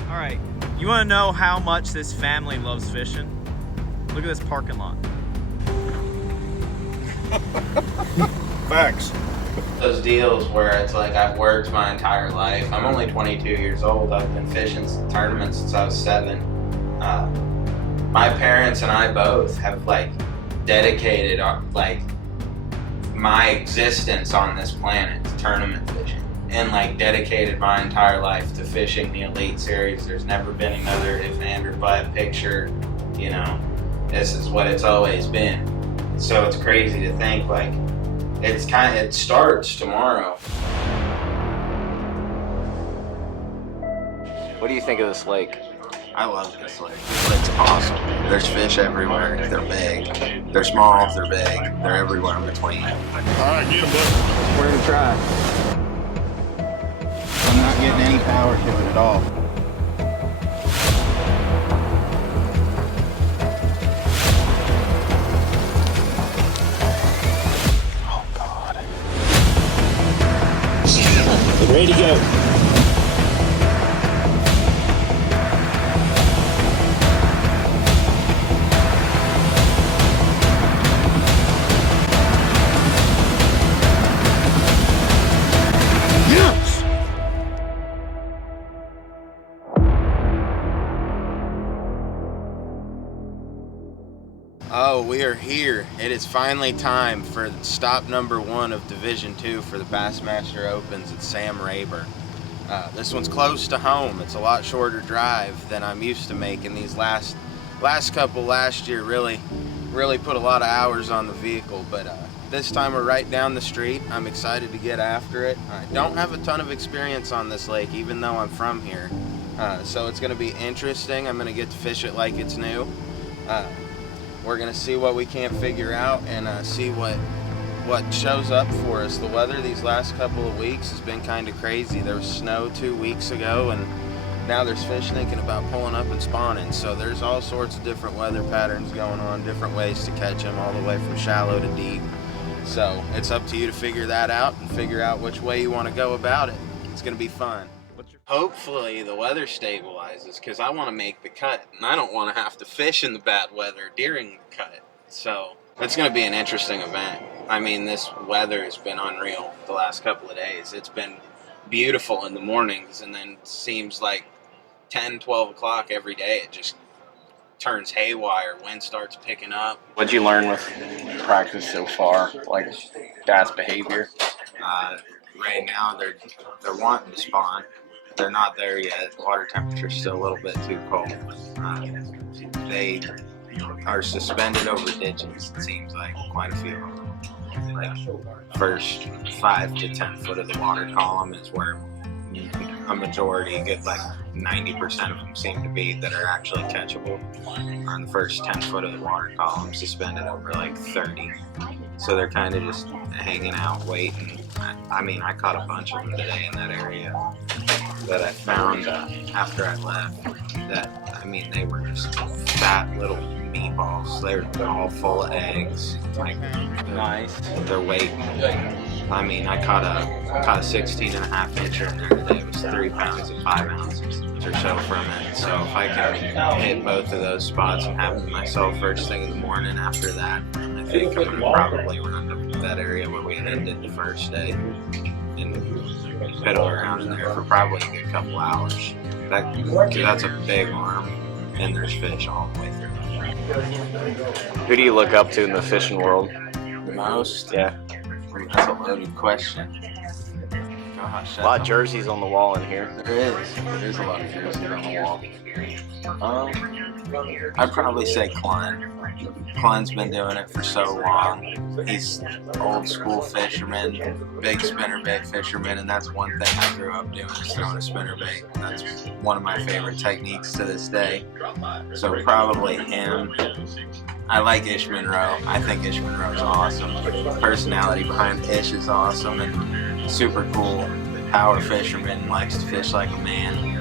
All right, you want to know how much this family loves fishing? Look at this parking lot. Facts. Those deals where it's like I've worked my entire life. I'm only 22 years old. I've been fishing tournaments since I was 7. My parents and I both have like dedicated like my existence on this planet to tournament fishing, and like dedicated my entire life to fishing the Elite Series. There's never been another if and or but picture. You know, this is what it's always been. So it's crazy to think like it starts tomorrow. What do you think of this lake? I love this lake. It's awesome. There's fish everywhere. They're big. They're small. They're big. They're everywhere in between. All right, get him, bud. We're gonna try. I'm not getting any power to it at all. Oh God. Ready to go. Oh, we are here. It is finally time for stop number 1 of Division 2 for the Bassmaster Opens at Sam Rayburn. This one's close to home. It's a lot shorter drive than I'm used to making. These last couple last year really put a lot of hours on the vehicle, but this time we're right down the street. I'm excited to get after it. I don't have a ton of experience on this lake, even though I'm from here, so it's going to be interesting. I'm going to get to fish it like it's new. We're gonna see what we can't figure out and see what shows up for us. The weather these last couple of weeks has been kind of crazy. There was snow 2 weeks ago, and now there's fish thinking about pulling up and spawning. So there's all sorts of different weather patterns going on, different ways to catch them, all the way from shallow to deep. So it's up to you to figure that out and figure out which way you want to go about it. It's gonna be fun. Hopefully the weather stabilizes, because I want to make the cut, and I don't want to have to fish in the bad weather during the cut. So it's going to be an interesting event. I mean, this weather has been unreal the last couple of days. It's been beautiful in the mornings, and then it seems like 10, 12 o'clock every day it just turns haywire. Wind starts picking up. What'd you learn with practice so far, like bass behavior? Right now they're wanting to spawn. They're not there yet. The water temperature's still a little bit too cold. They are suspended over ditches, it seems like, quite a few of them. Like, first 5 to 10 foot of the water column is where a majority, good like 90% of them seem to be that are actually catchable. On the first 10 foot of the water column, suspended over like 30. So they're kind of just hanging out, waiting. I mean, I caught a bunch of them today in that area that I found after I left. That, I mean, they were just fat little meatballs. They're all full of eggs. Like, Nice. they're waiting. I mean, I caught a 16 and a half incher in there today. It was 3 pounds and 5 ounces or so from it. So if I can hit both of those spots and have them myself first thing in the morning after that, I think I'm going to probably run to that area where we ended the first day and piddle around in there for probably a good couple hours. Cause that's a big arm, and there's fish all the way through. Who do you look up to in the fishing world? The most? Yeah. That's a loaded question. Gosh, A lot of jerseys on the wall in here. There is a lot of jerseys on the wall. I'd probably say Klein. Klein's been doing it for so long. He's old school fisherman, big spinnerbait fisherman, and that's one thing I grew up doing, is throwing a spinnerbait. That's one of my favorite techniques to this day. So probably him. I like Ish Monroe. I think Ish Monroe is awesome. The personality behind Ish is awesome and super cool. Power fisherman, likes to fish like a man.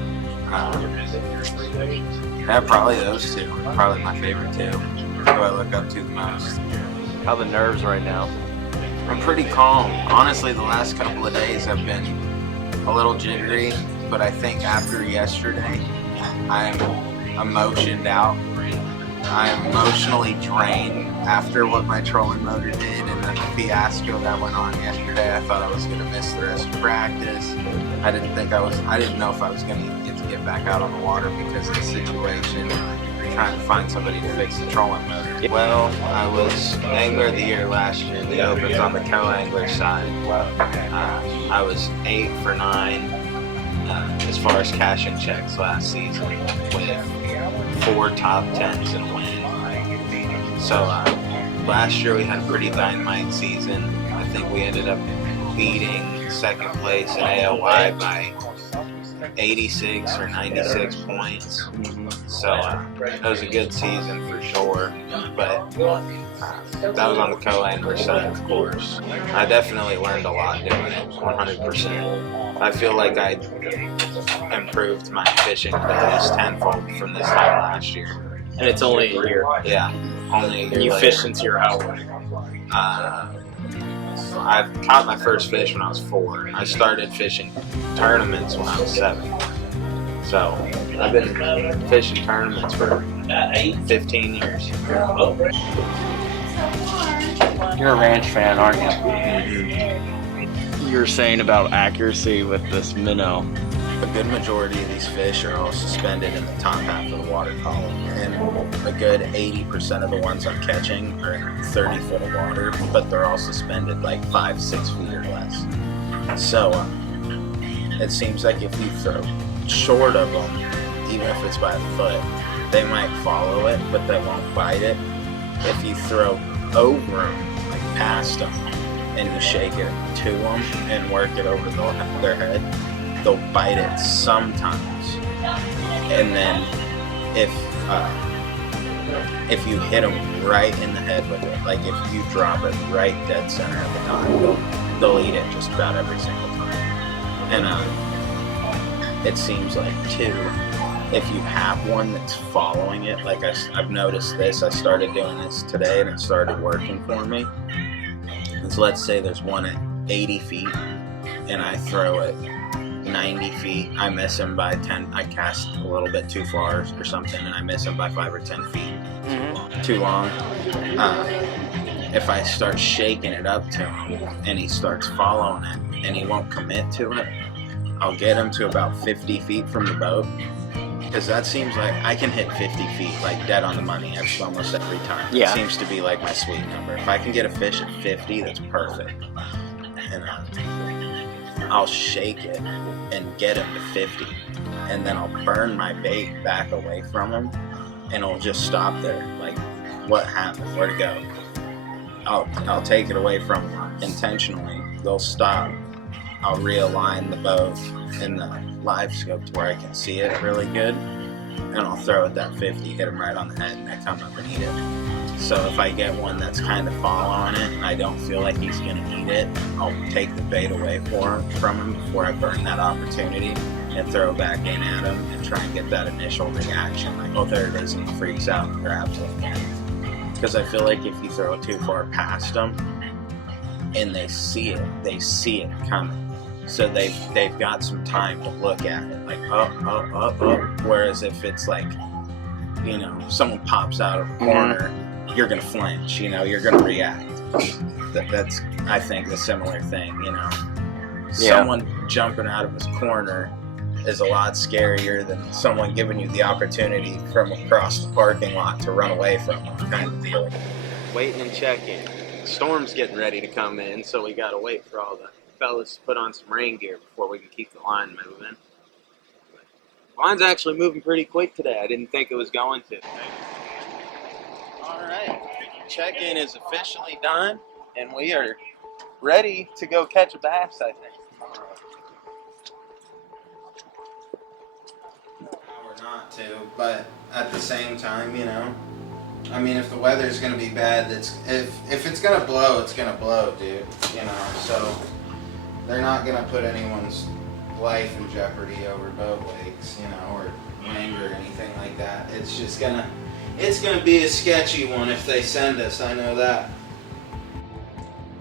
Yeah, probably those two. Probably my favorite two. Who I look up to the most. How are the nerves right now? I'm pretty calm. Honestly, the last couple of days have been a little jittery, but I think after yesterday I'm emotioned out. I'm emotionally drained after what my trolling motor did and the fiasco that went on yesterday. I thought I was going to miss the rest of practice. I didn't know if I was going to get back out on the water because of the situation. Trying to find somebody to fix the trolling motor. Well, I was Angler of the Year last year in the Opens on the co-angler side. I was 8 for 9 as far as cashing checks last season with 4 top 10s and a win. So last year we had a pretty dynamite season. I think we ended up beating second place in AOY by 86 or 96 points. So it was a good season for sure, but that was on the co-angler side, of course. I definitely learned a lot doing it, 100%. I feel like I improved my fishing abilities tenfold from this time last year. And it's only a year. Yeah, only a year. And you later. fished since you were how old? I caught my first fish when I was 4. I started fishing tournaments when I was 7. So I've been fishing tournaments for 15 years. You're a ranch fan, aren't you? You were saying about accuracy with this minnow. A good majority of these fish are all suspended in the top half of the water column, and a good 80% of the ones I'm catching are in 30 foot of water, but they're all suspended like 5-6 feet or less. So it seems like if you throw short of them, even if it's by a foot, they might follow it, but they won't bite it. If you throw over them, like past them, and you shake it to them and work it over their head, they'll bite it sometimes. And then if you hit them right in the head with it, like if you drop it right dead center of the knot, they'll eat it just about every single time. And it seems like too, if you have one that's following it, like I've noticed this, I started doing this today and it started working for me. And so let's say there's one at 80 feet and I throw it 90 feet, I miss him by 10, I cast a little bit too far or something and I miss him by 5 or 10 feet too long. If I start shaking it up to him and he starts following it and he won't commit to it, I'll get him to about 50 feet from the boat, because that seems like I can hit 50 feet like dead on the money almost every time. Yeah. It seems to be like my sweet number. If I can get a fish at 50, that's perfect. And I'll shake it and get him to 50, and then I'll burn my bait back away from him, and it'll just stop there. Like, what happened? Where'd it go? I'll take it away from them intentionally. They'll stop. I'll realign the boat in the live scope to where I can see it really good, and I'll throw it that 50, hit him right on the head, and I come up and eat it. So if I get one that's kind of following it and I don't feel like he's going to eat it, I'll take the bait away from him before I burn that opportunity and throw it back in at him and try and get that initial reaction, like, oh, there it is, and he freaks out and grabs it again. Because I feel like if you throw it too far past them and they see it coming. So they've got some time to look at it, like up. Whereas if it's like, you know, someone pops out of a corner, you're gonna flinch, you know, you're gonna react. That's I think the similar thing, you know. Yeah. Someone jumping out of his corner is a lot scarier than someone giving you the opportunity from across the parking lot to run away from them, kind of deal. Waiting and checking. Storm's getting ready to come in, so we gotta wait for all the fellas to put on some rain gear before we can keep the line moving. The line's actually moving pretty quick today. I didn't think it was going to. Alright, check-in is officially done, and we are ready to go catch a bass, I think. We're not to, but at the same time, you know, I mean, if the weather's gonna be bad, if it's gonna blow, it's gonna blow, dude, you know, so they're not gonna put anyone's life in jeopardy over boat wakes, you know, or wind or anything like that. It's just gonna be a sketchy one if they send us, I know that.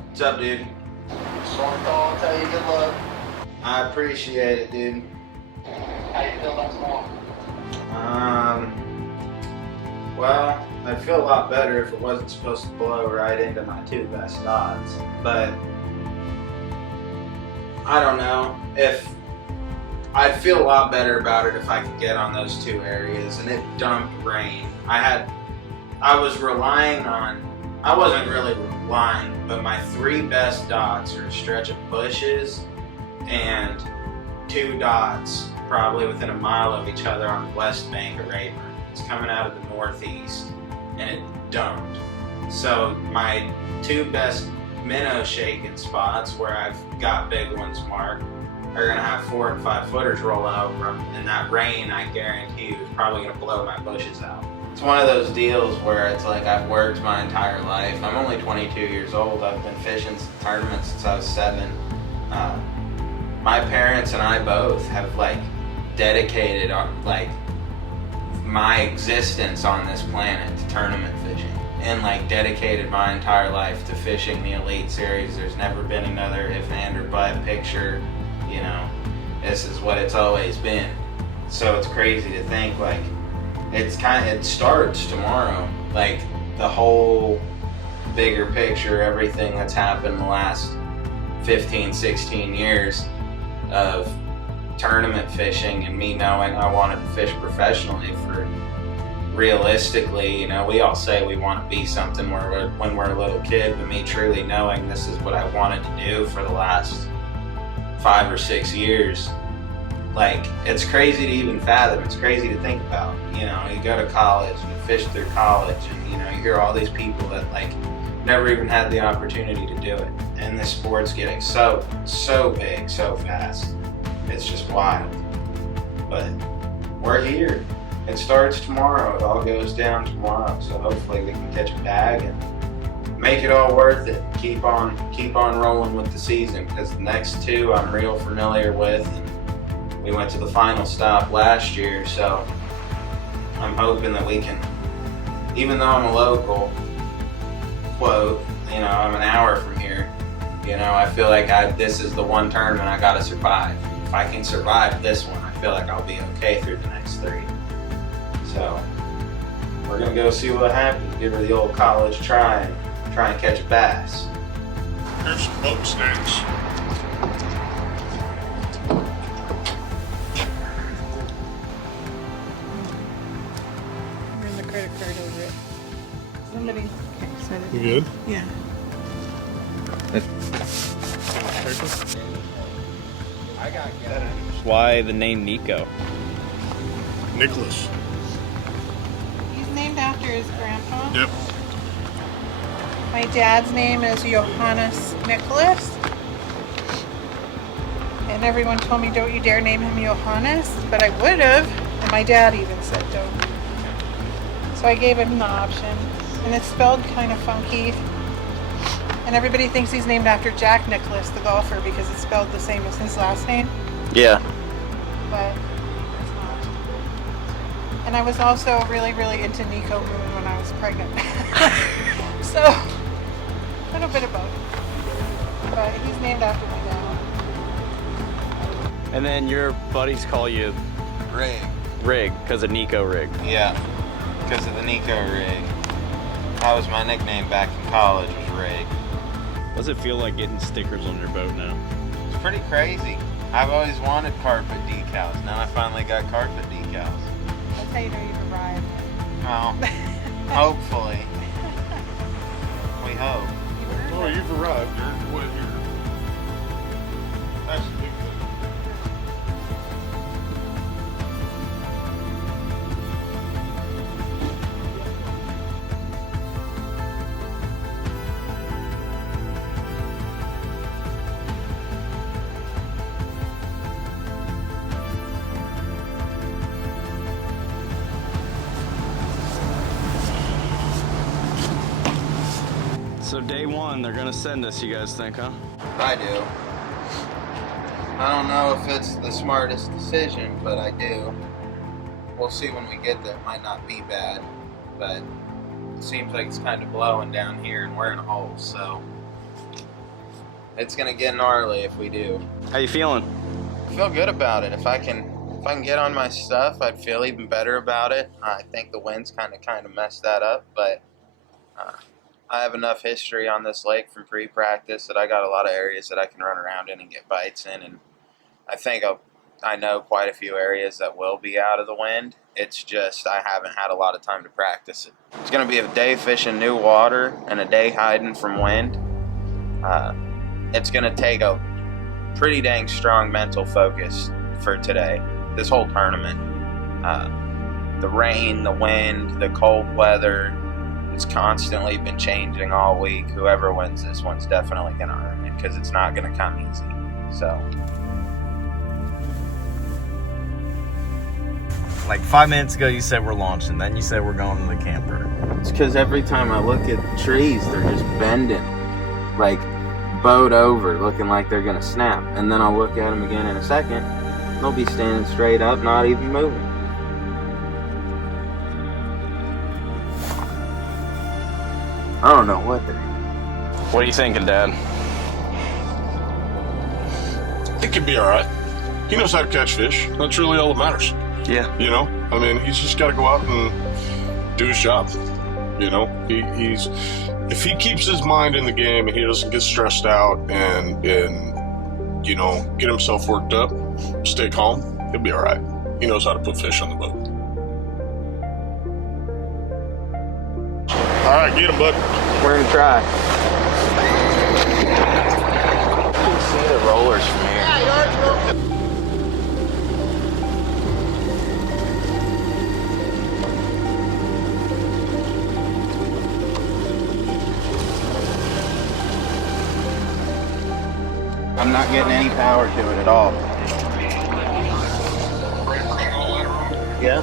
What's up, dude? Just want to call and tell you good luck. I appreciate it, dude. How you feel about tomorrow? I'd feel a lot better if it wasn't supposed to blow right into my 2 best dots. But I don't know if I'd feel a lot better about it if I could get on those 2 areas. And it dumped rain. I was relying on, I wasn't really relying, but my 3 best dots are a stretch of bushes and 2 dots probably within a mile of each other on the west bank of Rayburn. It's coming out of the northeast and it dumped. So my 2 best minnow shaking spots where I've got big ones marked are gonna have 4 and 5 footers rolling over them, and that rain, I guarantee you, is probably gonna blow my bushes out. It's one of those deals where it's like I've worked my entire life. I'm only 22 years old. I've been fishing tournaments since I was 7. My parents and I both have like dedicated like my existence on this planet to tournament fishing, and like dedicated my entire life to fishing the Elite Series. There's never been another if and or but picture, you know. This is what it's always been. So it's crazy to think like it starts tomorrow. Like the whole bigger picture, everything that's happened the last 15, 16 years of tournament fishing, and me knowing I wanted to fish professionally for, realistically, you know, we all say we want to be something when we're a little kid, but me truly knowing this is what I wanted to do for the last 5 or 6 years, like, it's crazy to even fathom. It's crazy to think about. You know, you go to college and you fish through college, and you know, you hear all these people that like never even had the opportunity to do it, and this sport's getting so big so fast. It's just wild. But we're here. It starts tomorrow. It all goes down tomorrow. So hopefully we can catch a bag and make it all worth it. Keep on rolling with the season, because the next 2 I'm real familiar with, and we went to the final stop last year. So I'm hoping that we can, even though I'm a local, quote, you know, I'm an hour from here, you know, I feel like this is the one tournament I gotta survive. If I can survive this one, I feel like I'll be okay through the next 3. So we're gonna go see what happens. Give her the old college try and catch a bass. There's some boat snacks. Run the credit card over it. Somebody. Okay, send it. You good? Yeah. Why the name Niko? Nicholas. He's named after his grandpa. Yep. My dad's name is Johannes Nicholas. And everyone told me, don't you dare name him Johannes, but I would have. And my dad even said don't. So I gave him the option. And it's spelled kind of funky. And everybody thinks he's named after Jack Nicklaus, the golfer, because it's spelled the same as his last name. Yeah. But it's not. And I was also really, really into Niko Moon when I was pregnant. So, a little bit of both. But he's named after my dad. And then your buddies call you Rig because of Niko Rig. Yeah, because of the Niko rig. That was my nickname back in college, was Rig. What does it feel like getting stickers on your boat now? It's pretty crazy. I've always wanted carpet decals. Now I finally got carpet decals. That's how you know you've arrived. Well, hopefully. We hope. Oh, you've arrived. You're here. That's a big thing. So day 1, they're gonna send us, you guys think, huh? I do. I don't know if it's the smartest decision, but I do. We'll see when we get there. It might not be bad, but it seems like it's kind of blowing down here and we're in a hole, so it's gonna get gnarly if we do. How you feeling? I feel good about it. If I If I can get on my stuff, I'd feel even better about it. I think the wind's kind of messed that up, but I have enough history on this lake from pre-practice that I got a lot of areas that I can run around in and get bites in, and I think I know quite a few areas that will be out of the wind. It's just I haven't had a lot of time to practice it. It's going to be a day fishing new water and a day hiding from wind. It's going to take a pretty dang strong mental focus for today, this whole tournament. The rain, the wind, the cold weather, it's constantly been changing all week. Whoever wins this one's definitely going to earn it because it's not going to come easy. So, Like 5 minutes ago, you said we're launching. Then you said we're going to the camper. it's because every time I look at the trees, they're just bending, like bowed over, looking like they're going to snap. And then I'll look at them again in a second. They'll be standing straight up, not even moving. I don't know what they're doing. What are you thinking, Dad? I think he'd be all right. He knows how to catch fish. That's really all that matters. Yeah. You know, I mean, he's just got to go out and do his job. You know, he's if he keeps his mind in the game and he doesn't get stressed out and you know, get himself worked up, stay calm, he'll be all right. He knows how to put fish on the boat. All right, get him, bud. We're gonna try. You can see the rollers from here. I'm not getting any power to it at all. Yeah.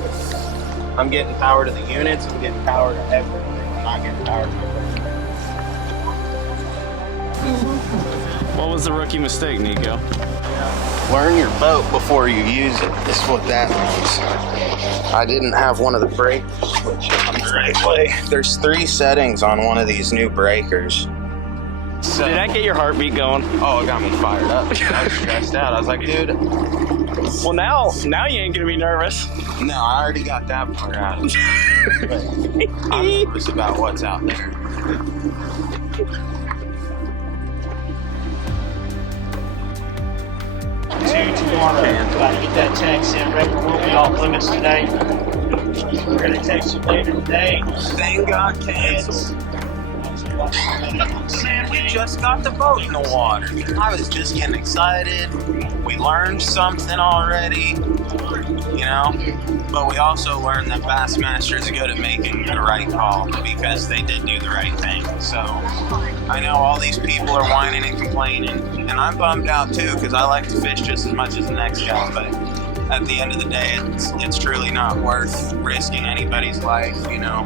I'm getting power to the units. I'm getting power to everything. I'm not getting power to the boat. What was the rookie mistake, Niko? Learn your boat before you use it. Is what that means. I didn't have one of the breakers switched on the right way. There's 3 settings on one of these new breakers. So, Did that get your heartbeat going? oh, it got me fired up. I was stressed out. I was like, dude. Well, now you ain't gonna be nervous. No, I already got that part out of it. But I'm nervous about what's out there. Tomorrow. About to get that text. Sam Rayburn will be off limits today. We're going to text you later today. Thing got canceled. Sam, we just got the boat in the water. I was just getting excited. We learned something already, you know, but we also learned that Bassmaster is good at making the right call because they did do the right thing. So I know all these people are whining and complaining, and I'm bummed out too because I like to fish just as much as the next guy, but at the end of the day, it's truly not worth risking anybody's life, you know.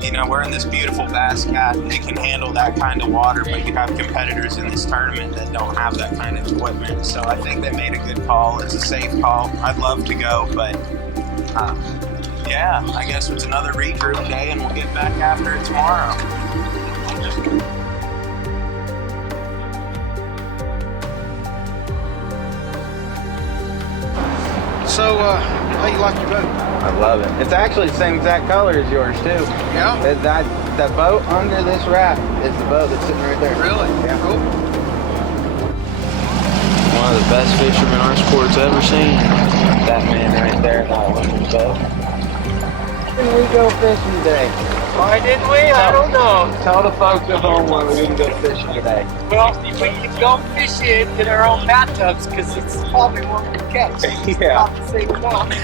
You know, we're in this beautiful Bass Cat. It can handle that kind of water, but you have competitors in this tournament that don't have that kind of equipment. So I think they made a good call. It's a safe call. I'd love to go, but yeah, I guess it's another regroup day, and we'll get back after it tomorrow. So, how you like your boat? I love it. It's actually the same exact color as yours too. Yeah? That boat under this raft is the boat that's sitting right there. Really? Yeah. Cool. One of the best fishermen our sport's ever seen. That man right there, that one boat. Can we go fishing today? Why didn't we? I don't know. Tell the folks at home why we didn't go fishing today. Well, we can go fishing in our own bathtubs because it's probably what we catch. Yeah. Not the same amount.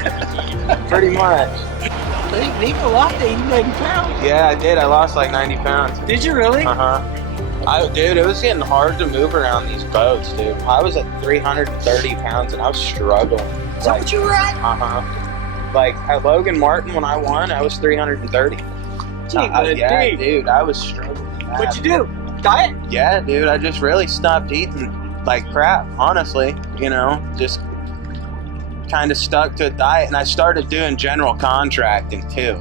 Pretty much. I think Niko lost 89 pounds. Yeah, I did. I lost like 90 pounds. Did you really? Dude, it was getting hard to move around these boats, dude. I was at 330 pounds and I was struggling. Is that what you were at? Like at Logan Martin when I won, I was 330. Yeah, dude, I was struggling. What'd you do? Diet? Yeah, dude, I just really stopped eating like crap, honestly. You know, just kind of stuck to a diet, and I started doing general contracting too.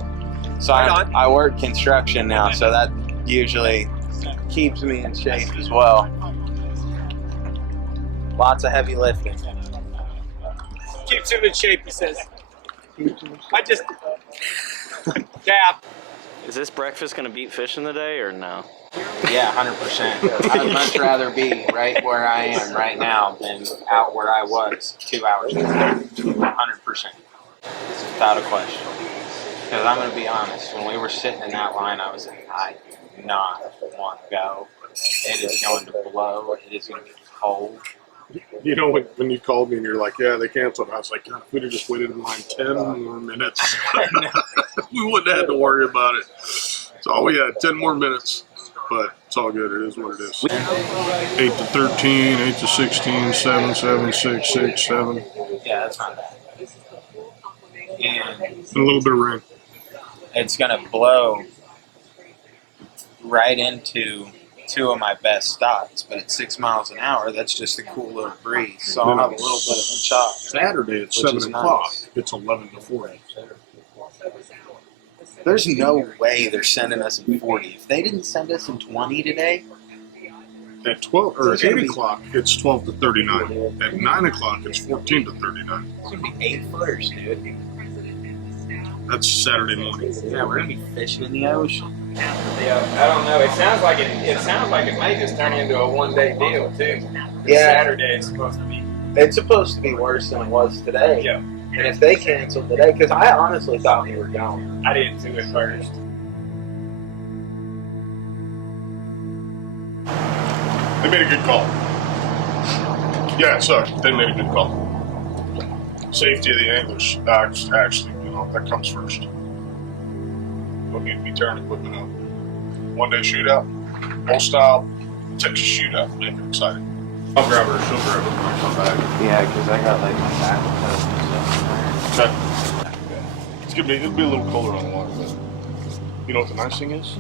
So I work construction now, so that usually keeps me in shape as well. Lots of heavy lifting. Keeps him in shape, he says. I just dab. Is this breakfast gonna beat fishing today or no? Yeah, 100%. I'd much rather be right where I am right now than out where I was 2 hours ago. 100%. Without a question. Because I'm going to be honest, when we were sitting in that line, I was like, I do not want to go. It is going to blow. It is going to be cold. You know, when you called me and you're like, yeah, they canceled, I was like, God, if we'd have just waited in line 10 more minutes, we wouldn't have had to worry about it. So all we had, 10 more minutes. But it's all good. It is what it is. 8 to 13, 8 to 16, 7, 7, 6, 6, 7. Yeah, that's not bad. And a little bit of rain. It's going to blow right into 2 of my best stops, but at 6 miles an hour, that's just a cool little breeze. So I'll have a little bit of a chop. Saturday at 7 o'clock, it's 11 to 40. There's no way they're sending us in 40. If they didn't send us in 20 today, at 12 or at 8 o'clock, it's 12 to 39. At 9 o'clock, it's 14 to 39. it's going to be 8 footers, dude. That's Saturday morning. Yeah, we're going to be fishing in the ocean. Yeah, I don't know. It sounds like it may just turn into a one-day deal too. Yeah. Saturday is supposed to be. It's supposed to be worse than it was today. Yeah. And if they canceled today, because I honestly thought we were going. I did too at first. They made a good call. Yeah, it sucked. They made a good call. Safety of the anglers, actually, you know, that comes first. Don't need to be tearing equipment up. One-day shootout, old style, Texas shootout. Make it exciting. I'll grab her. She'll grab it when I come back. Yeah, because I got like my back and stuff. Okay. It'll be a little colder on the water, but you know what the nice thing is?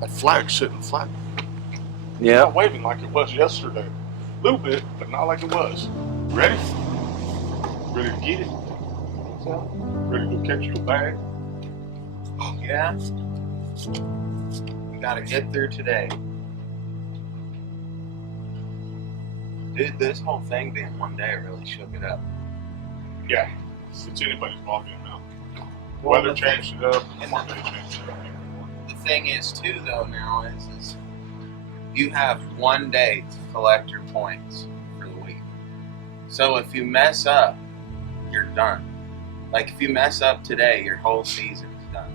That flag's sitting flat. Yeah. It's not waving like it was yesterday. A little bit, but not like it was. Ready? Ready to get it? Ready to go catch you a bag? Yeah. We gotta get through today. Dude, this whole thing being one day really shook it up. Yeah. It's anybody's ballgame now. Weather changed it up, and Monday changed it up. The thing is, too, though, now is you have one day to collect your points for the week. So if you mess up, you're done. Like, if you mess up today, your whole season is done.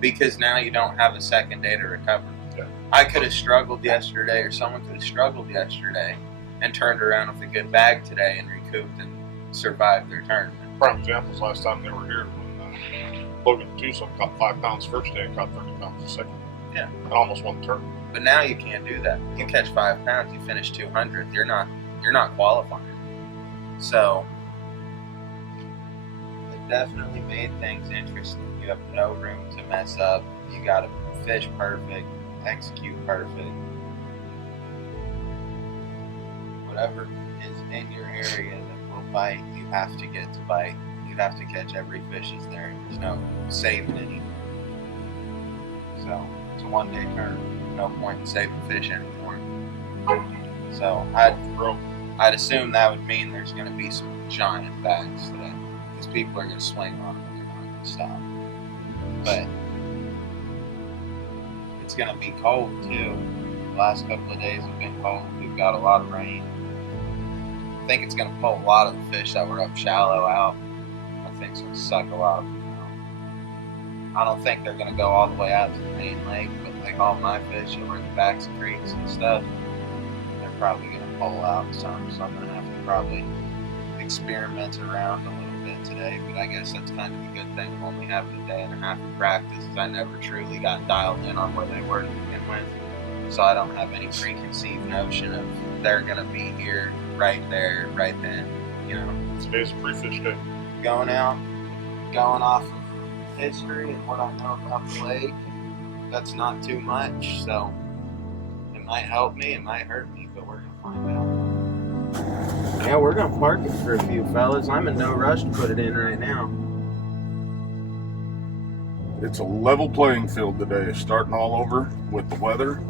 Because now you don't have a second day to recover. Yeah. I could have struggled yesterday, or someone could have struggled yesterday and turned around with a good bag today and recouped and survived their tournament. Prime examples, last time they were here when Logan Tucson caught 5 pounds first day and caught 30 pounds the second. Yeah. And almost won the tournament. But now you can't do that. You catch 5 pounds, you finish 200th. You're not qualifying. So it definitely made things interesting. You have no room to mess up. You got to fish perfect, execute perfect. Whatever is in your area that will bite, you have to get to bite. You have to catch every fish is there. There's no saving any. So it's a one-day tournament. No point in saving fish anymore. So I'd assume that would mean there's going to be some giant bags today, because people are going to swing on them and they're not going to stop. But it's going to be cold too. The last couple of days have been cold. We've got a lot of rain. I think it's going to pull a lot of the fish that were up shallow out. I think it's going to suck a lot of them out. I don't think they're going to go all the way out to the main lake, but like all my fish that were in the backs of creeks and stuff, they're probably going to pull out some. So I'm going to have to probably experiment around a little bit today. But I guess that's kind of a good thing. I'm only having a day and a half of practice, as I never truly got dialed in on where they were to begin with. So I don't have any preconceived notion of they're going to be here, right there, right then, you know. Today's a pre-fish day. Going off of history and what I know about the lake, that's not too much, so it might help me, it might hurt me, but we're going to find out. Yeah, we're going to park it for a few fellas. I'm in no rush to put it in right now. It's a level playing field today, starting all over with the weather,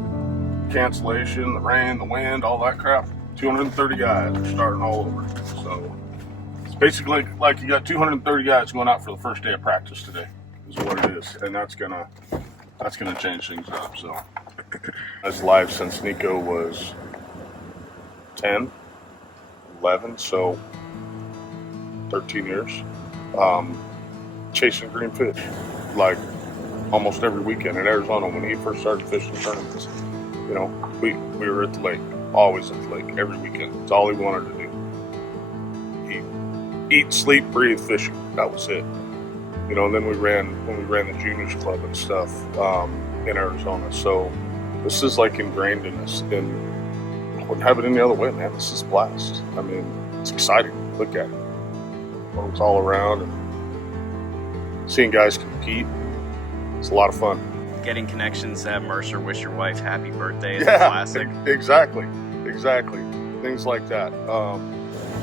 cancellation, the rain, the wind, all that crap. 230 guys are starting all over. So it's basically like you got 230 guys going out for the first day of practice today, is what it is, and that's gonna change things up. So that's live since Niko was 10, 11, so 13 years. Chasing green fish like almost every weekend in Arizona. When he first started fishing tournaments, you know, we were at the lake, always at the lake, every weekend. It's all he wanted to do. Eat, sleep, breathe, fishing. That was it. You know, and then when we ran the juniors club and stuff in Arizona. So this is like ingrained in us, and I wouldn't have it any other way, man. This is a blast. I mean, it's exciting. Look at it. Boats all around and seeing guys compete. It's a lot of fun. Getting connections to have Mercer wish your wife happy birthday is a classic. Exactly. Things like that.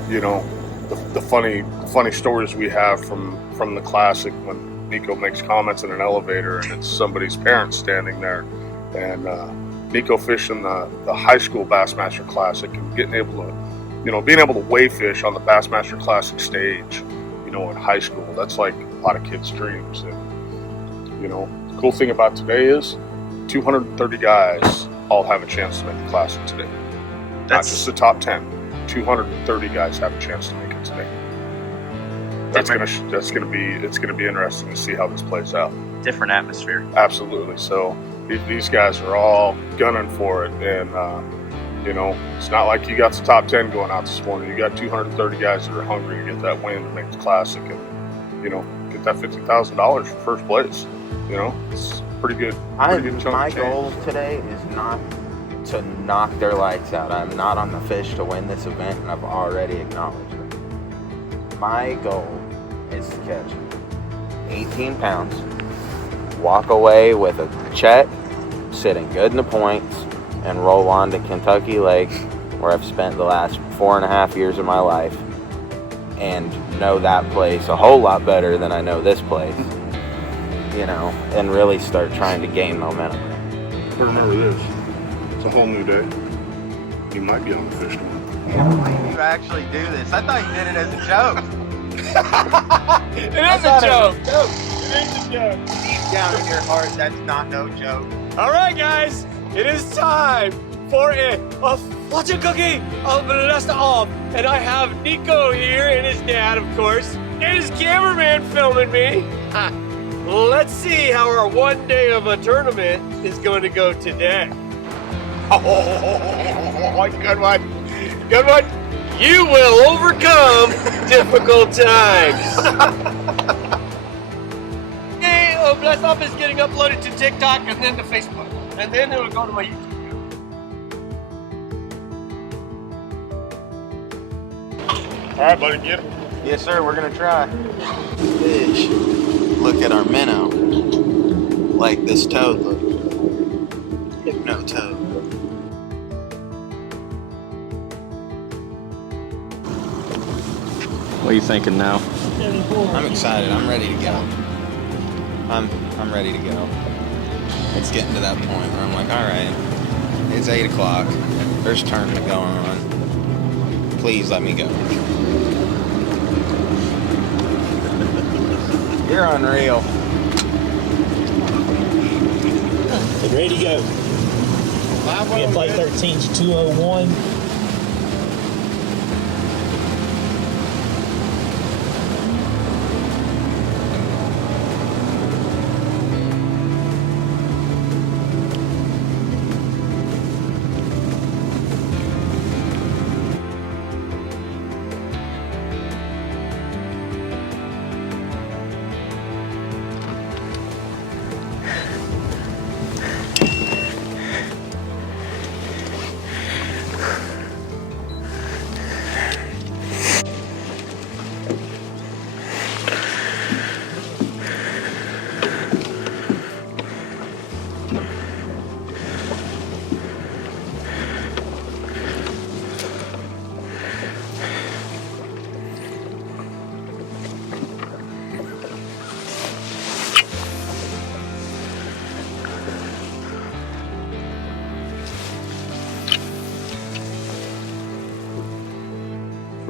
You know, the funny stories we have from the classic when Niko makes comments in an elevator and it's somebody's parents standing there, and Niko fishing the high school Bassmaster Classic and being able to weigh fish on the Bassmaster Classic stage, you know, in high school. That's like a lot of kids' dreams. And, you know, the cool thing about today is 230 guys all have a chance to make the Classic today. Not just the top 10. 230 guys have a chance to make it today. It's gonna be interesting to see how this plays out. Different atmosphere. Absolutely. So these guys are all gunning for it, and you know, it's not like you got the top 10 going out this morning. You got 230 guys that are hungry to get that win to make the Classic, and you know, get that $50,000 for first place. You know, it's pretty good. My goal today is not to knock their lights out. I'm not on the fish to win this event, and I've already acknowledged it. My goal is to catch 18 pounds, walk away with a check, sitting good in the points, and roll on to Kentucky Lake, where I've spent the last 4.5 years of my life, and know that place a whole lot better than I know this place, you know, and really start trying to gain momentum. But remember this, it's a whole new day. You might be on the fish tomorrow. I can't believe you actually do this. I thought you did it as a joke. It is a joke. It is a joke. Deep down in your heart, that's not no joke. All right, guys, it is time for a fortune cookie of Blessed Off, and I have Niko here and his dad, of course, and his cameraman filming me. Let's see how our one day of a tournament is going to go today. Oh, good one. Good one. You will overcome difficult times. Hey, Blessed Off is getting uploaded to TikTok and then to Facebook. And then it will go to my YouTube. All right, buddy, get it. Yes, sir, we're gonna try. Fish. Look at our minnow. Like this toad, look. Hypno toad. What are you thinking now? I'm excited. I'm ready to go. I'm ready to go. It's getting to that point where I'm like, all right, it's 8 o'clock. There's a tournament going on. Please let me go. You're unreal. Ready to go. We play 13 to 201.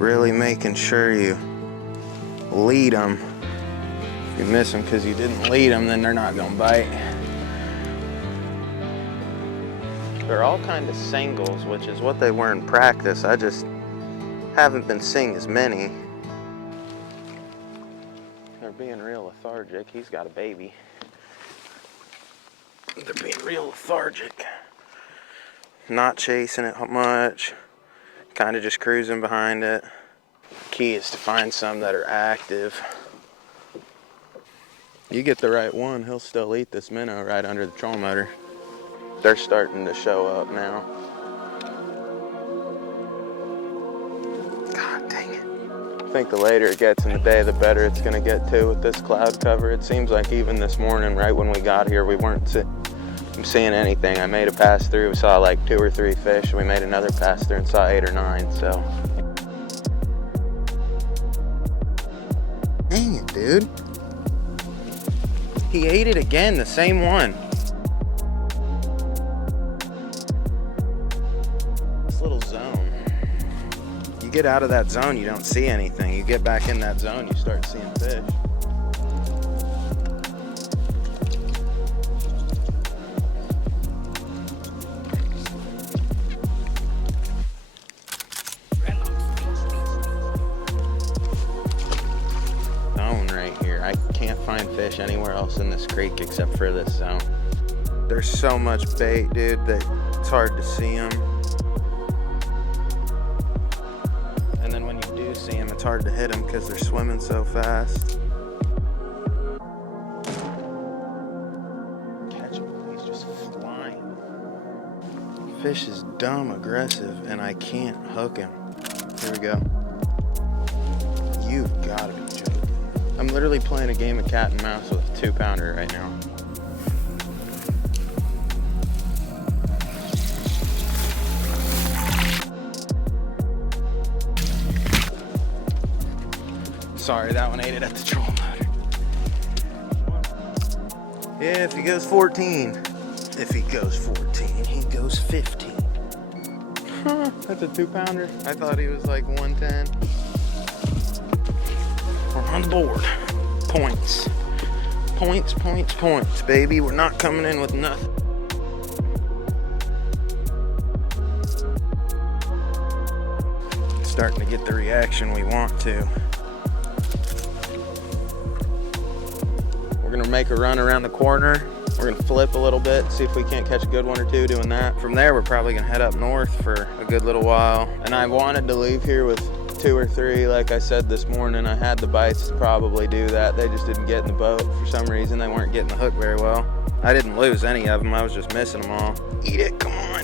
really making sure you lead them. If you miss them because you didn't lead them, then they're not gonna bite. They're all kind of singles, which is what they were in practice. I just haven't been seeing as many. They're being real lethargic. He's got a baby. They're being real lethargic. Not chasing it much. Kind of just cruising behind it. Key is to find some that are active. You get the right one, he'll still eat this minnow right under the trolling motor. They're starting to show up now. God dang it. I think the later it gets in the day, the better it's gonna get too with this cloud cover. It seems like even this morning, right when we got here, we weren't seeing anything. I made a pass through, we saw like 2 or 3 fish. We made another pass through and saw 8 or 9, so. Dang it, dude. He ate it again, the same one. This little zone. You get out of that zone, you don't see anything. You get back in that zone, you start seeing fish. Fish anywhere else in this creek except for this zone. There's so much bait, dude, that it's hard to see them. And then when you do see them, it's hard to hit them because they're swimming so fast. Catch him, he's just flying. Fish is dumb aggressive and I can't hook him. Here we go. You've got to be joking. I'm literally playing a game of cat and mouse with a 2-pounder right now. Sorry, that one ate it at the troll motor. Yeah, if he goes 14. If he goes 14, he goes 15. That's a 2-pounder. I thought he was like 110. We're on the board. Points. Points, points, points, baby. We're not coming in with nothing. Starting to get the reaction we want to. We're gonna make a run around the corner. We're gonna flip a little bit, see if we can't catch a good one or two doing that. From there, we're probably gonna head up north for a good little while. And I wanted to leave here with 2 or 3, like I said this morning. I had the bites to probably do that. They just didn't get in the boat for some reason. They weren't getting the hook very well. I didn't lose any of them. I was just missing them all. Eat it, come on.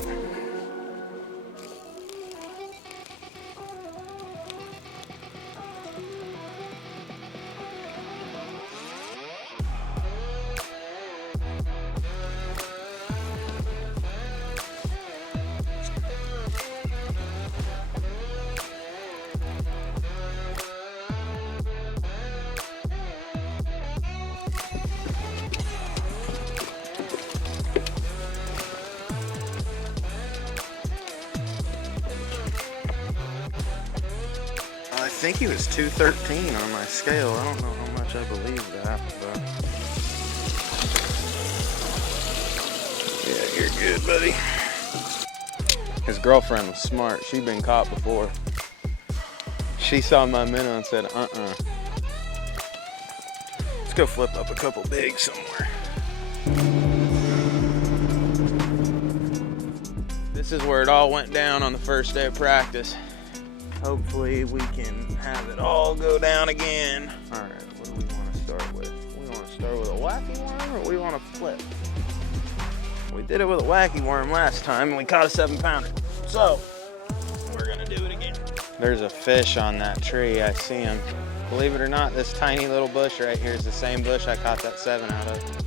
I think he was 213 on my scale. I don't know how much I believe that, but yeah, you're good, buddy. His girlfriend was smart. She'd been caught before. She saw my minnow and said, let's go flip up a couple bigs somewhere. This is where it all went down on the first day of practice. Hopefully we can have it all go down again. All right, what do we want to start with? We want to start with a wacky worm or we want to flip? We did it with a wacky worm last time and we caught a 7-pounder. So, we're gonna do it again. There's a fish on that tree, I see him. Believe it or not, this tiny little bush right here is the same bush I caught that 7 out of.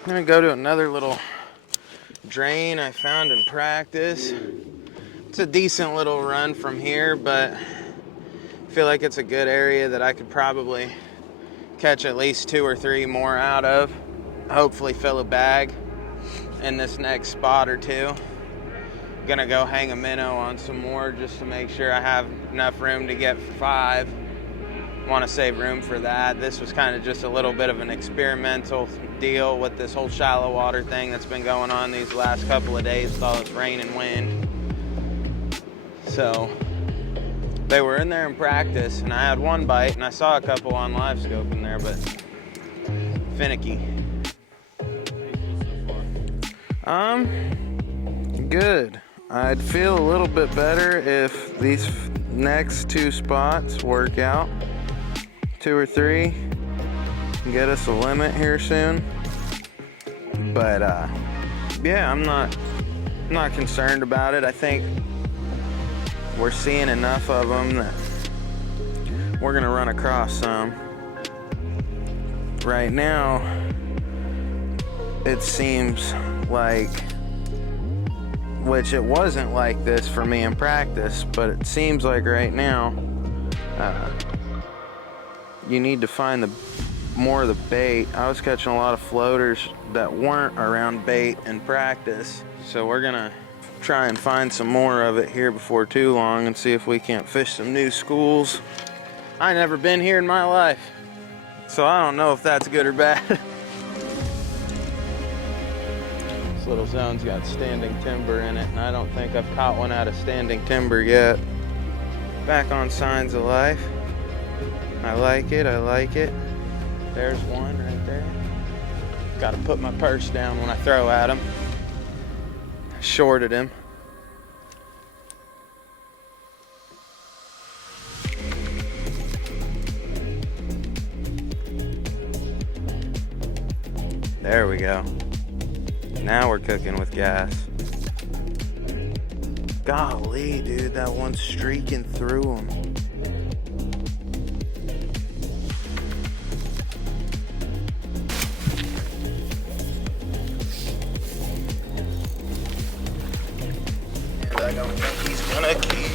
I'm gonna go to another little drain I found in practice. It's a decent little run from here, but I feel like it's a good area that I could probably catch at least 2 or 3 more out of. Hopefully fill a bag in this next spot or two. Gonna go hang a minnow on some more just to make sure I have enough room to get 5. Want to save room for that. This was kind of just a little bit of an experimental deal with this whole shallow water thing that's been going on these last couple of days with all this rain and wind. So they were in there in practice, and I had 1 bite, and I saw a couple on live scope in there, but finicky. Good. I'd feel a little bit better if these next 2 spots work out. 2 or 3 and get us a limit here soon. But yeah, I'm not concerned about it. I think we're seeing enough of them that we're gonna run across some. Right now, it seems like, which it wasn't like this for me in practice, but it seems like right now, you need to find more of the bait. I was catching a lot of floaters that weren't around bait in practice, so we're gonna try and find some more of it here before too long and see if we can't fish some new schools. I never been here in my life, so I don't know if that's good or bad. This little zone's got standing timber in it, and I don't think I've caught one out of standing timber yet. Back on Signs of Life. I like it, I like it. There's one right there. Gotta put my purse down when I throw at him. Shorted him. There we go. Now we're cooking with gas. Golly, dude, that one's streaking through him. I don't think he's gonna keep.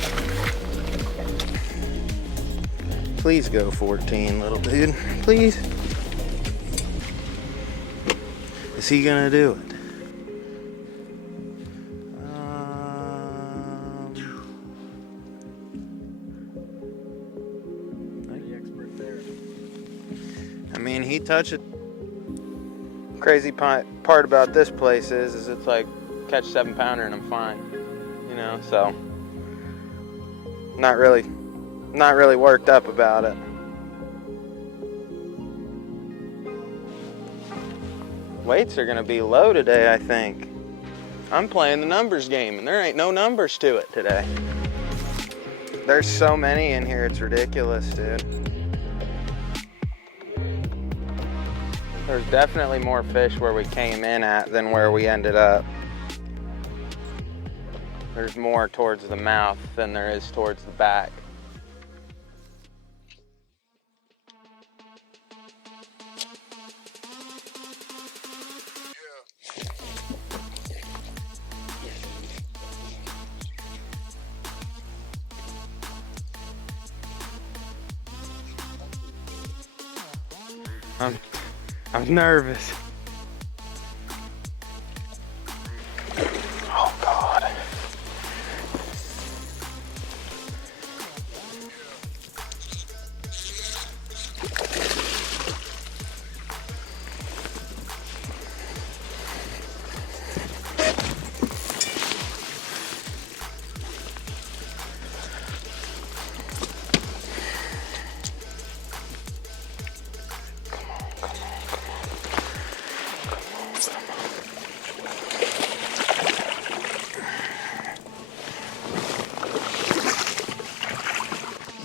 Please go 14, little dude. Please. Is he gonna do it? I mean, he touched it. Crazy part about this place is it's like catch 7-pounder and I'm fine. You know, so not really worked up about it. Weights are gonna be low today, I think. I'm playing the numbers game and there ain't no numbers to it today. There's so many in here, it's ridiculous, dude. There's definitely more fish where we came in at than where we ended up. There's more towards the mouth than there is towards the back. I'm nervous. Oh God.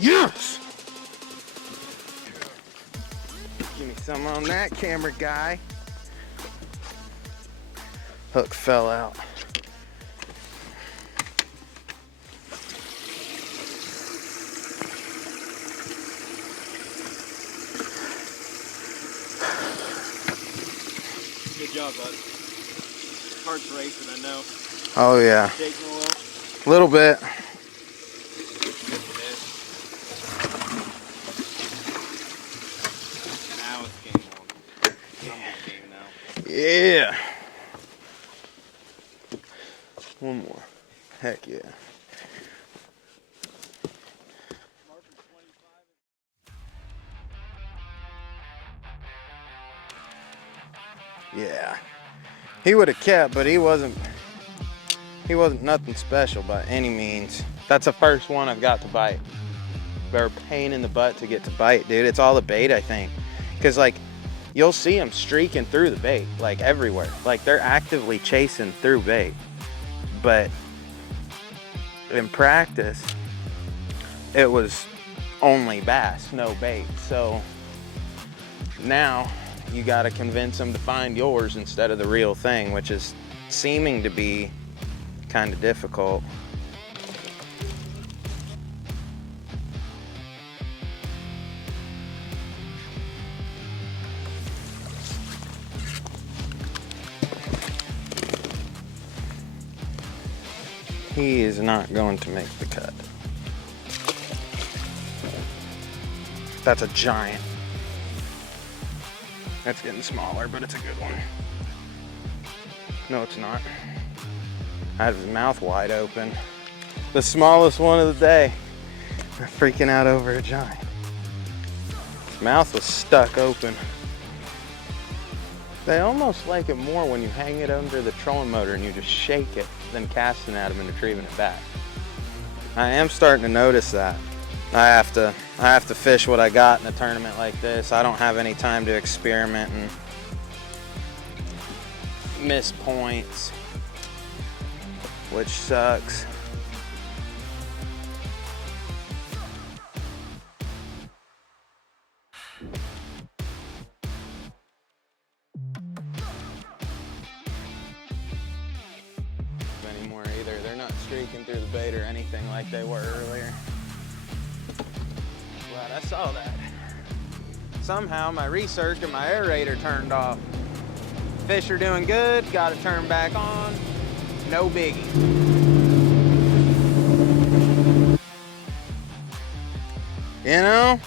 Yes! Give me some on that, camera guy. Hook fell out. Good job, bud. Heart's racing, I know. Oh yeah. Shaking a little. Little bit. Now it's game on. Numbers game now. Yeah. One more. Heck yeah. Yeah. He would have kept, but he wasn't nothing special by any means. That's the first one I've got to bite. They're a pain in the butt to get to bite, dude. It's all the bait, I think. Because, like, you'll see them streaking through the bait, like, everywhere. Like, they're actively chasing through bait. But in practice, it was only bass, no bait. So now you got to convince them to find yours instead of the real thing, which is seeming to be kind of difficult. He is not going to make the cut. That's a giant. That's getting smaller, but it's a good one. No, it's not. I had his mouth wide open. The smallest one of the day. I'm freaking out over a giant. His mouth was stuck open. They almost like it more when you hang it under the trolling motor and you just shake it than casting at him and retrieving it back. I am starting to notice that. I have to fish what I got in a tournament like this. I don't have any time to experiment and miss points, which sucks. Anymore either. They're not streaking through the bait or anything like they were earlier. Glad I saw that. Somehow my recirc and my aerator turned off. Fish are doing good, got it turned back on, no biggie. You know,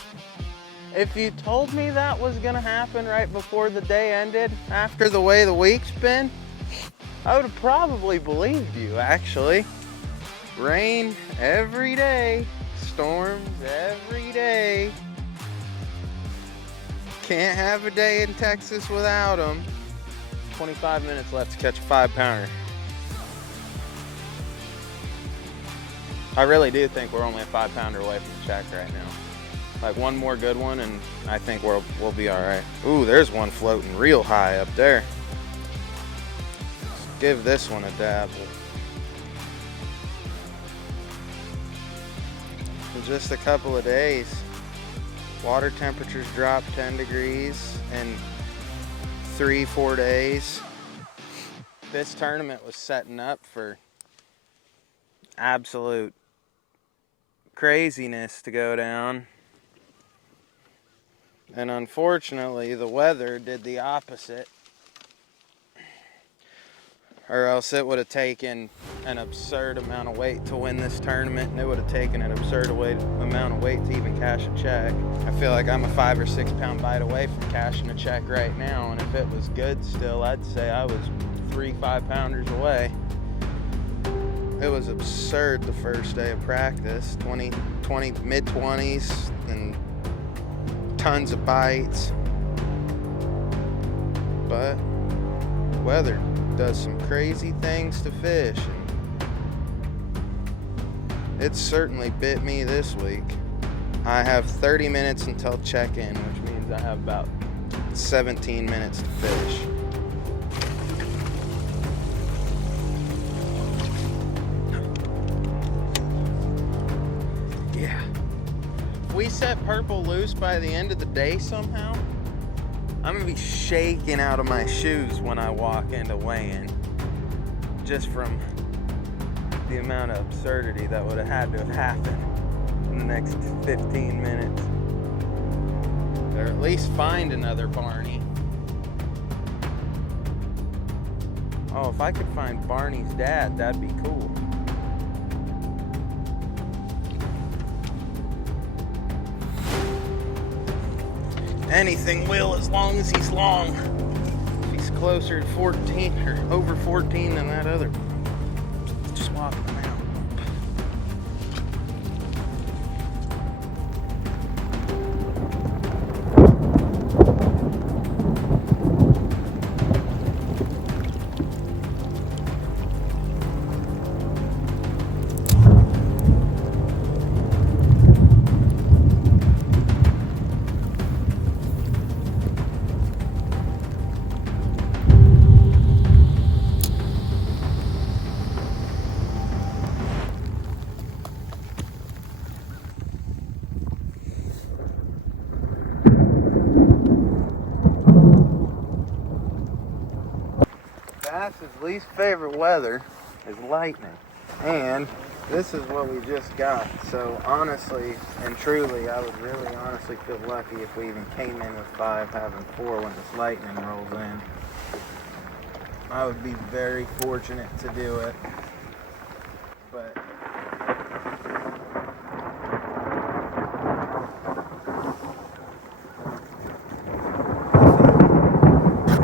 if you told me that was gonna happen right before the day ended, after the way the week's been, I would have probably believed you, actually. Rain every day, storms every day. Can't have a day in Texas without them. 25 minutes left to catch a 5-pounder. I really do think we're only a 5-pounder away from the check right now. Like one more good one and I think we'll be all right. Ooh, there's one floating real high up there. Let's give this one a dab. In just a couple of days, water temperatures dropped 10 degrees in 3-4 days. This tournament was setting up for absolute craziness to go down. And unfortunately, the weather did the opposite. Or else it would have taken an absurd amount of weight to win this tournament, and it would have taken an absurd amount of weight to even cash a check. I feel like I'm a 5 or 6 pound bite away from cashing a check right now, and if it was good still, I'd say I was 3 5-pounders away. It was absurd the first day of practice. 20 mid-20s and tons of bites. But weather does some crazy things to fish. It certainly bit me this week. I have 30 minutes until check-in, which means I have about 17 minutes to fish. Yeah. If we set purple loose by the end of the day somehow, I'm gonna be shaking out of my shoes when I walk into weigh-in, just from the amount of absurdity that would have had to have happened in the next 15 minutes. Or at least find another Barney. Oh, if I could find Barney's dad, that'd be cool. Anything will, as long as he's long. He's closer to 14 or over 14 than that other. Swap him out. Bass's least favorite weather is lightning, and this is what we just got. So honestly and truly, I would really honestly feel lucky if we even came in with 5, having 4 when this lightning rolls in. I would be very fortunate to do it, but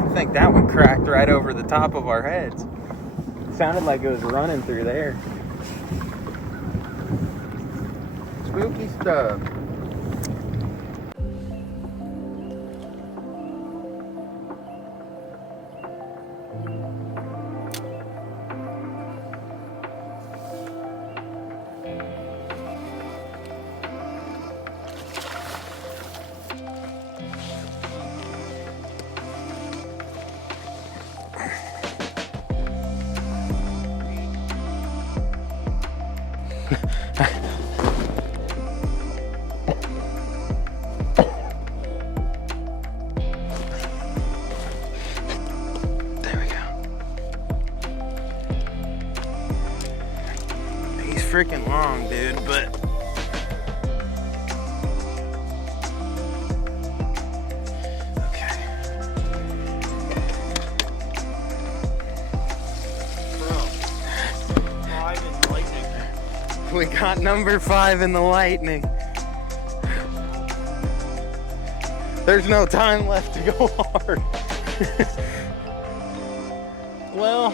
I think that one cracked right over the top of our heads. It sounded like it was running through there. Spooky stuff. Freaking long, dude, but okay. Bro, 5 in the lightning. We got number 5 in the lightning. There's no time left to go hard. Well,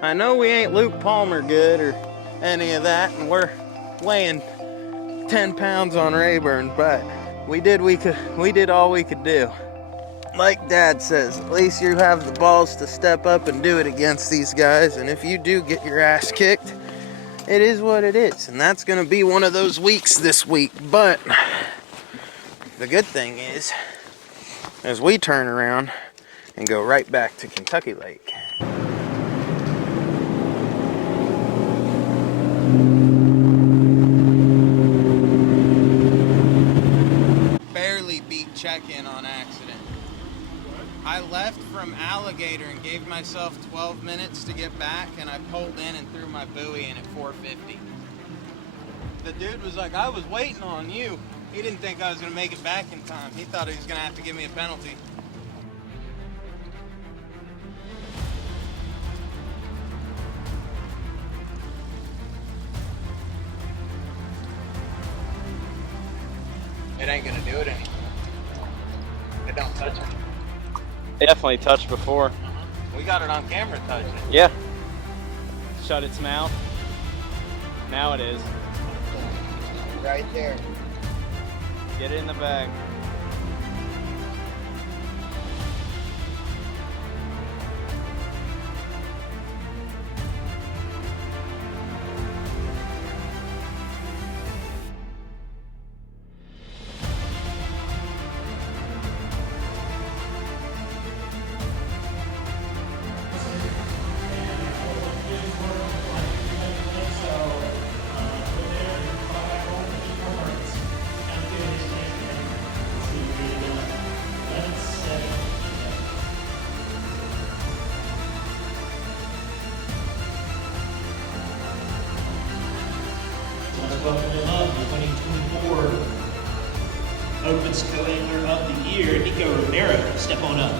I know we ain't Luke Palmer good or any of that, and we're weighing 10 pounds on Rayburn, but we did all we could do. Like Dad says, at least you have the balls to step up and do it against these guys, and if you do get your ass kicked, it is what it is, and that's gonna be one of those weeks this week. But the good thing is we turn around and go right back to Kentucky Lake. Check-in on accident. I left from Alligator and gave myself 12 minutes to get back, and I pulled in and threw my buoy in at 450. The dude was like, I was waiting on you. He didn't think I was going to make it back in time. He thought he was going to have to give me a penalty. It ain't going to do it anymore. It don't touch it. Definitely touched before. We got it on camera touching. Yeah. Shut its mouth. Now it is. Right there. Get it in the bag. The 2024 Opens Co-Angler of the Year, Niko Romero. Step on up.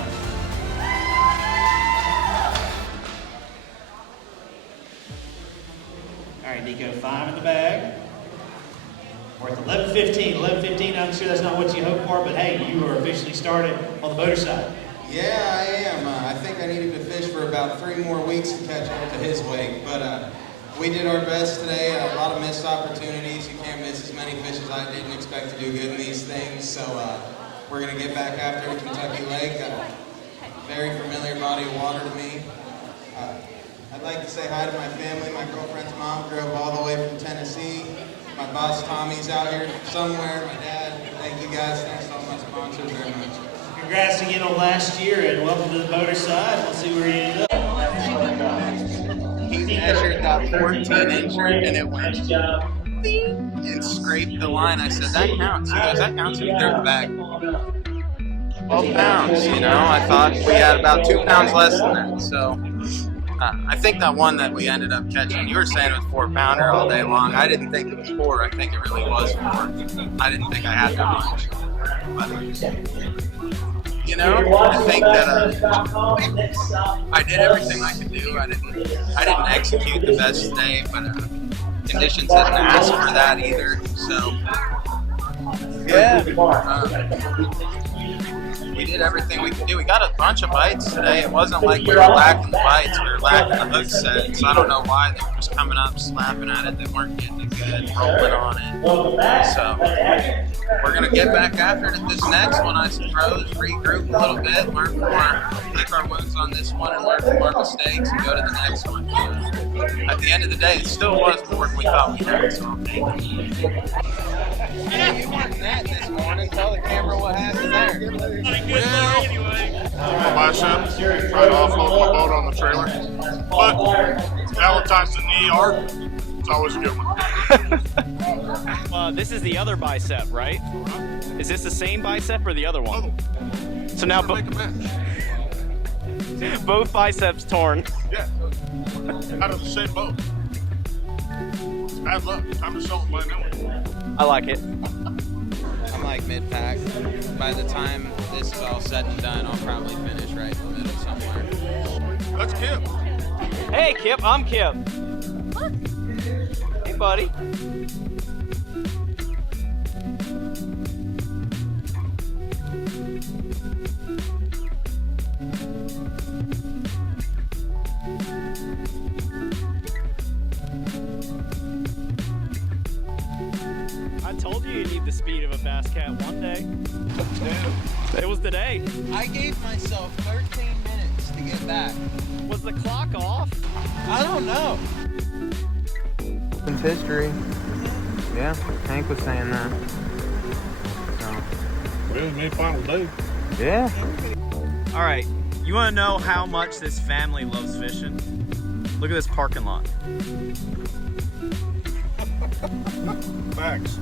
All right, Niko, 5 in the bag. Worth 11.15. 11.15. I'm sure that's not what you hoped for, but hey, you are officially started on the boater side. Yeah, I am. I think I needed to fish for about 3 more weeks to catch up to his weight, but we did our best today. A lot of missed opportunities. You can't miss as many fish as I didn't expect to do good in these things, so we're going to get back after the Kentucky Lake. Very familiar body of water to me. I'd like to say hi to my family. My girlfriend's mom drove all the way from Tennessee. My boss Tommy's out here somewhere. My dad. Thank you guys. Thanks to all my sponsors very much. Congrats again on last year, and welcome to the boater side. Let's see where you end up. He measured that 14-incher and it went and scraped the line. I said, that counts. He goes, that counts. And he threw it back. 12 pounds, you know. I thought we had about 2 pounds less than that. So I think that one that we ended up catching, you were saying it was 4-pounder all day long. I didn't think it was 4. I think it really was 4. I didn't think I had that much. But, you know, I think that I did everything I could do. I didn't execute the best today, but conditions didn't ask for that either. So, yeah, we did everything we could do. We got a bunch of bites today. It wasn't like we were lacking the bites. We were lacking the hook set. So I don't know why they were just coming up, slapping at it. They weren't getting it good, rolling on it. So we're going to get back after it at this next one, I suppose. Regroup a little bit, learn more, lick our wounds on this one and learn from our mistakes and go to the next one. At the end of the day, it still was more than we thought we had. So I'm thinking. Yeah, you weren't that this morning. Tell the camera what happened there. Well, my bicep, tried to offload my boat on the trailer. But Valentine's in the ER, it's always a good one. This is the other bicep, right? Is this the same bicep or the other one? So now Make a match. both biceps torn. Yeah. Out of the same boat. It's bad luck. Time to sell it by now. I like it. I'm like mid-pack. By the time this is all said and done, I'll probably finish right in the middle somewhere. That's Kip. Hey, Kip, I'm Kip. Hey, buddy. I told you you'd need the speed of a bass cat one day. It was today. I gave myself 13 minutes to get back. Was the clock off? I don't know. It's history. Yeah, Hank was saying that. So. Well, me final day. Yeah. All right, you want to know how much this family loves fishing? Look at this parking lot. Facts.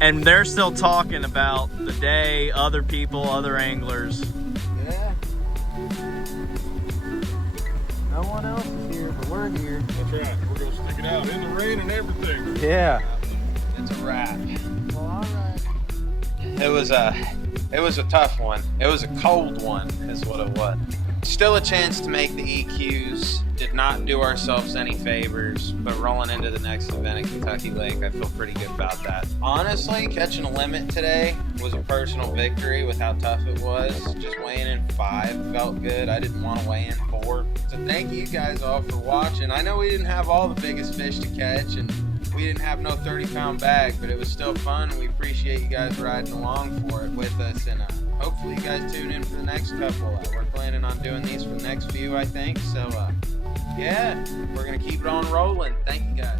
And they're still talking about the day, other people, other anglers. Yeah. No one else is here, but we're here. That's right. We're going to stick it out in the rain and everything. Yeah. It's a wrap. Well, all right. It was a tough one. It was a cold one, is what it was. Still a chance to make the EQs. Did not do ourselves any favors, but rolling into the next event at Kentucky Lake, I feel pretty good about that. Honestly, catching a limit today was a personal victory with how tough it was. Just weighing in 5 felt good. I didn't want to weigh in 4. So thank you guys all for watching. I know we didn't have all the biggest fish to catch, and we didn't have no 30-pound bag, but it was still fun, and we appreciate you guys riding along for it with us, and hopefully you guys tune in for the next couple. We're planning on doing these for the next few, I think, so yeah, we're going to keep it on rolling. Thank you guys.